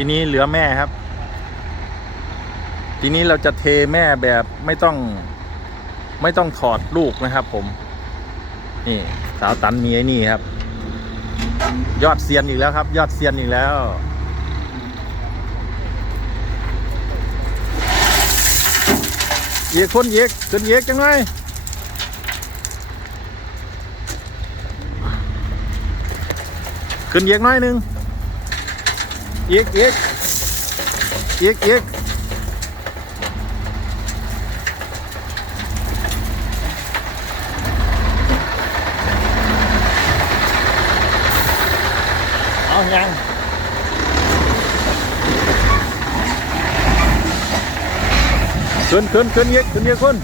ทีนี้เหลือแม่ครับ ทีนี้เราจะเทแม่แบบไม่ต้อง ไม่ต้องถอดลูกนะครับ ผม นี่สาวตันมีไอ้นี่ครับ ยอดเซียนอีกแล้วครับ ยอดเซียนอีกแล้วเยีกคนเยีกขึ้นเยีกจังไงขึ้นเยีกน้อยนึง เยีกเยีกเยีกเยีกเอายังขึ้นขึ้นขึ้น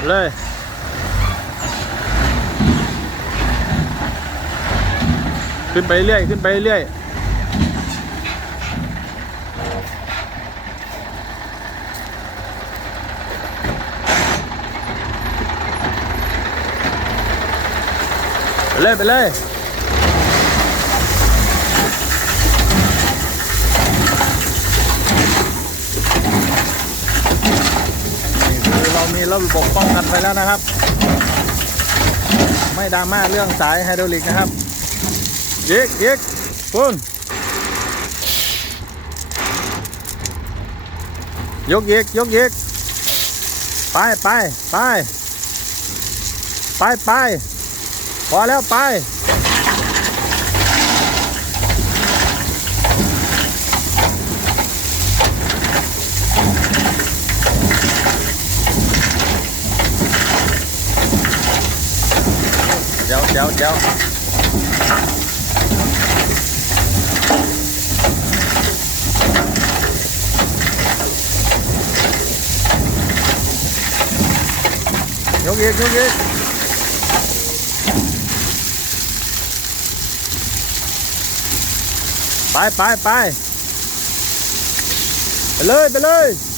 เลยมาเลยเลยขึ้นไปเรื่อยขึ้นไปเรื่อยไปเลยไปเลยนี่คือเรามีระบบป้องกันไปแล้วนะครับ ไม่ดราม่าเรื่องสายไฮดรอลิกนะครับเย็กเย็กคุณยกเย็กยกเย็กไปไปไปไปไปพอแล้วไป เดี๋ยวเดี๋ยวเดี๋ยวยกอีกยกอีกไปไปไปไปเลยไปเลย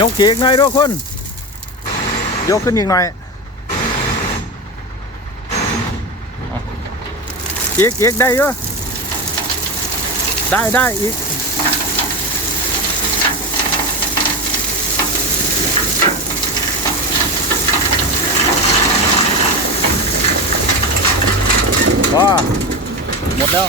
ยกอีกหน่อยด้วยคุณยกขึ้นอีกหน่อย อีกอีกได้เยอะได้ได้อีก ว้าหมดแล้ว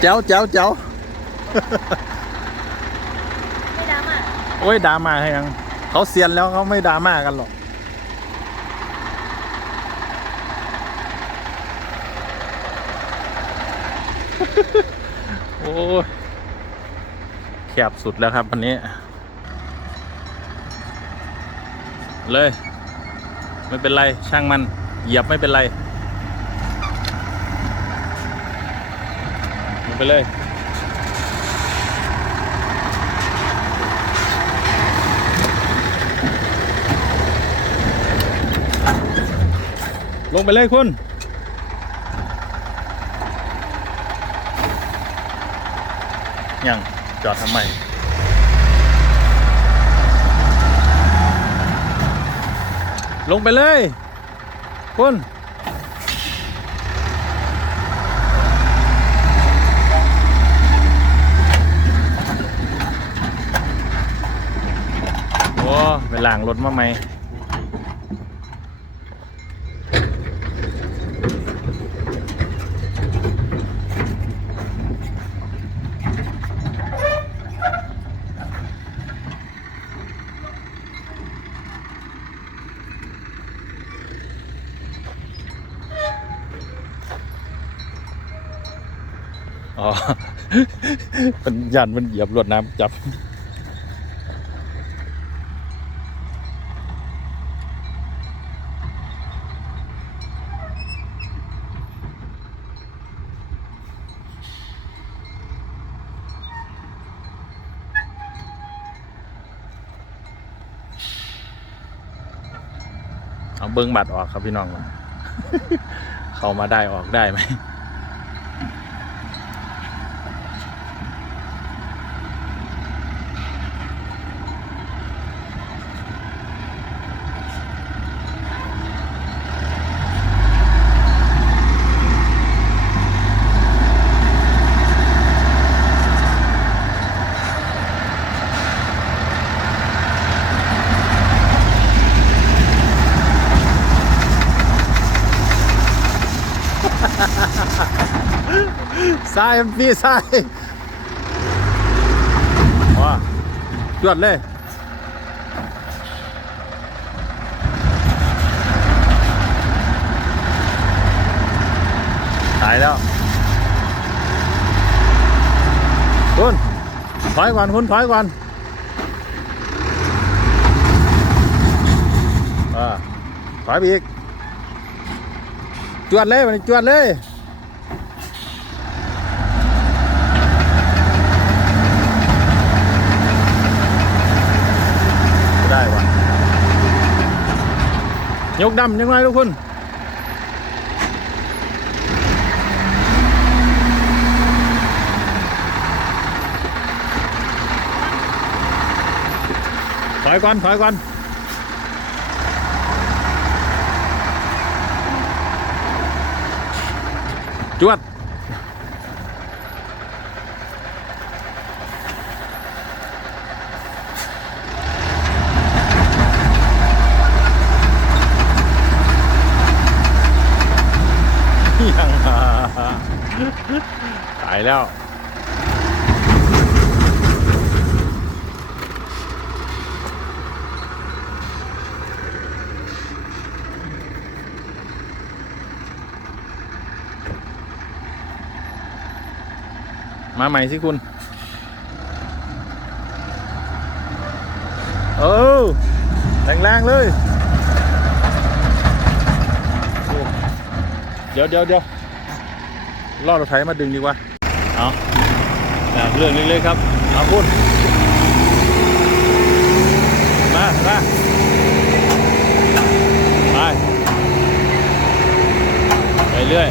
เจ้าเจ้าเจ้าไม่ดำอะโอ้ยดราม่าให้ยัง เขาเซียนแล้วเขาไม่ดราม่ากันหรอก โอ้ยแคบสุดแล้วครับวันนี้ เลย ไม่เป็นไรช่างมัน เหยียบไม่เป็นไรลง ไปเลย ลงไปเลยคุณยังจอดทำไมลงไปเลยคุณ โอ้ ไปล้างรถมาไหมอ๋อมันยันมันเหยียบรวดน้ำจับ เอาเบิ้งบัตรออกครับพี่น้อง เข้ามาได้ออกได้ไหม ซ้ายพี่ซ้ายว้าจวดเลยตายแล้วคุณถอยก่อนคุณถอยก่อนถอยไปอีก จวดเลยมันจวดเลย ได้ว่ะ ยกดำยังไงทุกคนถอยก่อนถอยก่อนจวด ยังมาตาย แล้ว มาใหม่สิคุณ เออแรงๆเลยเดี๋ยวเดี๋ยวเดี๋ยวล่อรถไถมาดึงดีกว่า เอาจากเรื่องเล็กๆครับเอาคุณมามาไปไปเรื่อย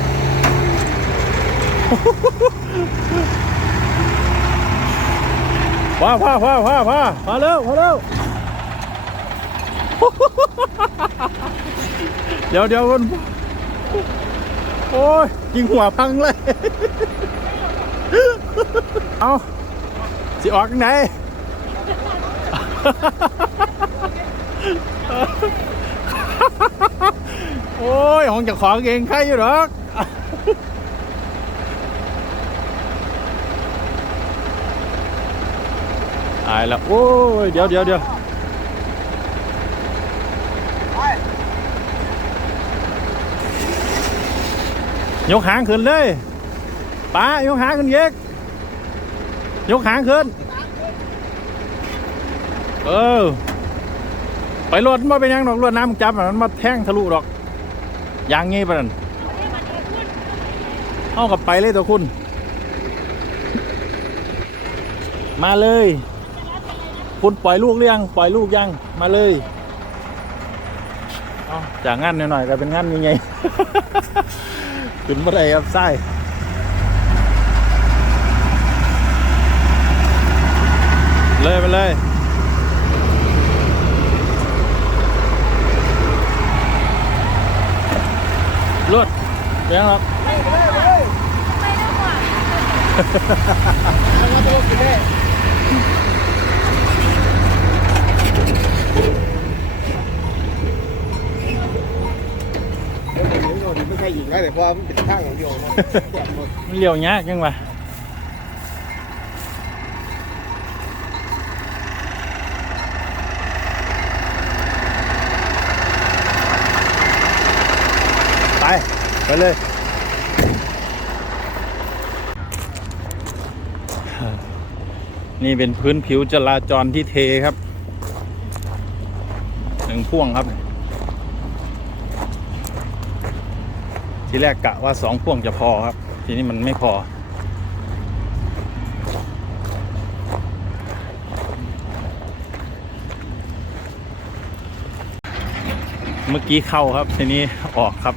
ว้าว้าว้าว้าว้ามาเร็วมาเร็วเดี๋ยวเดี๋ยวคุณโอ้ยยิงหัวพังเลย เอาสิออกไหนโอ้ยของจะของเองใครอยู่หรอกตายแล้วโอ้ย เดี๋ยวเดี๋ยวเดี๋ยวยกหางขึ้นเลย ป้ายกหางขึ้นเยกยกหางขึ้น เออ ไปรถมันบ่เป็นยังดอกรถน้ำมันจับมันมาแท่งทะลุดอกยางงี้ปะนั่นเอากับไปเลยตัวคุณ มาเลย คุณปล่อยลูกเลี้ยงปล่อยลูกยัง มาเลยอาจากงานหน่อยๆก็เป็นงานยังไง ขึ้นมาได้ครับไส้ เลยไปเลยรวดเลี้ยงครับไม่ใช่หญิงนะแต่เพราะว่ามันเป็นข้างอย่างเดียวนะมันเลี้ยวยากยังวะไป ไปเลยนี่เป็นพื้นผิวจราจรที่เทครับหนึ่งพ่วงครับ ทีแรกกะว่าสองพ่วงจะพอครับ ทีนี้มันไม่พอ เมื่อกี้เข้าครับ ทีนี้ออกครับ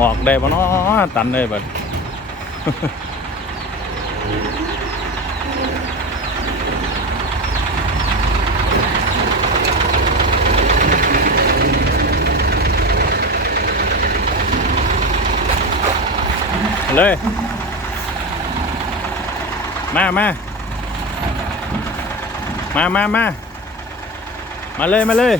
ออกได้ปะเนาะตันเลยบัด เลย มามามามาเลยมาเลย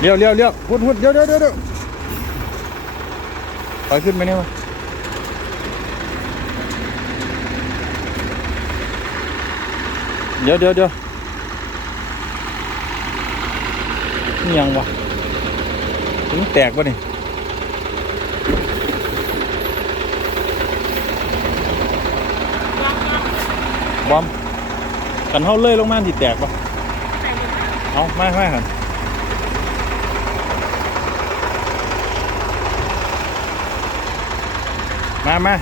เลี้ยวเลี้ยวเลี้ยวหุ่นหุ่นเดี๋ยวเดี๋ยวเดี๋ยวเดี๋ยวไปขึ้นไปนี่มาเดี๋ยวเดี๋ยวเดี๋ยวนี่ยังวะถึงแตกปะนี่ บอมกันเขาเลยลงมาที่แตกปะเอาไม่ไม่หันมามา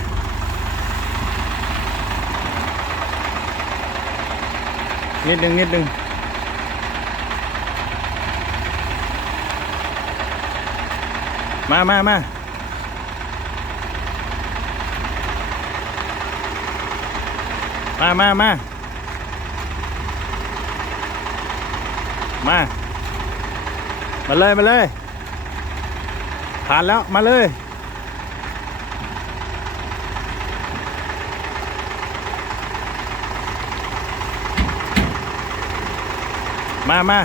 นิดหนึ่งนิดหนึ่งมามามา มามามามามาเลยมาเลยผ่านแล้วมาเลยมามา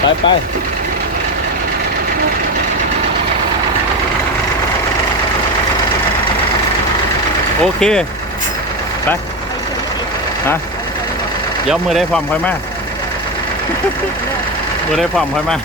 ไปไปโอเค ไปฮะเดี๋ยวมือได้พร้อมค่อยมามือได้พร้อมค่อยมา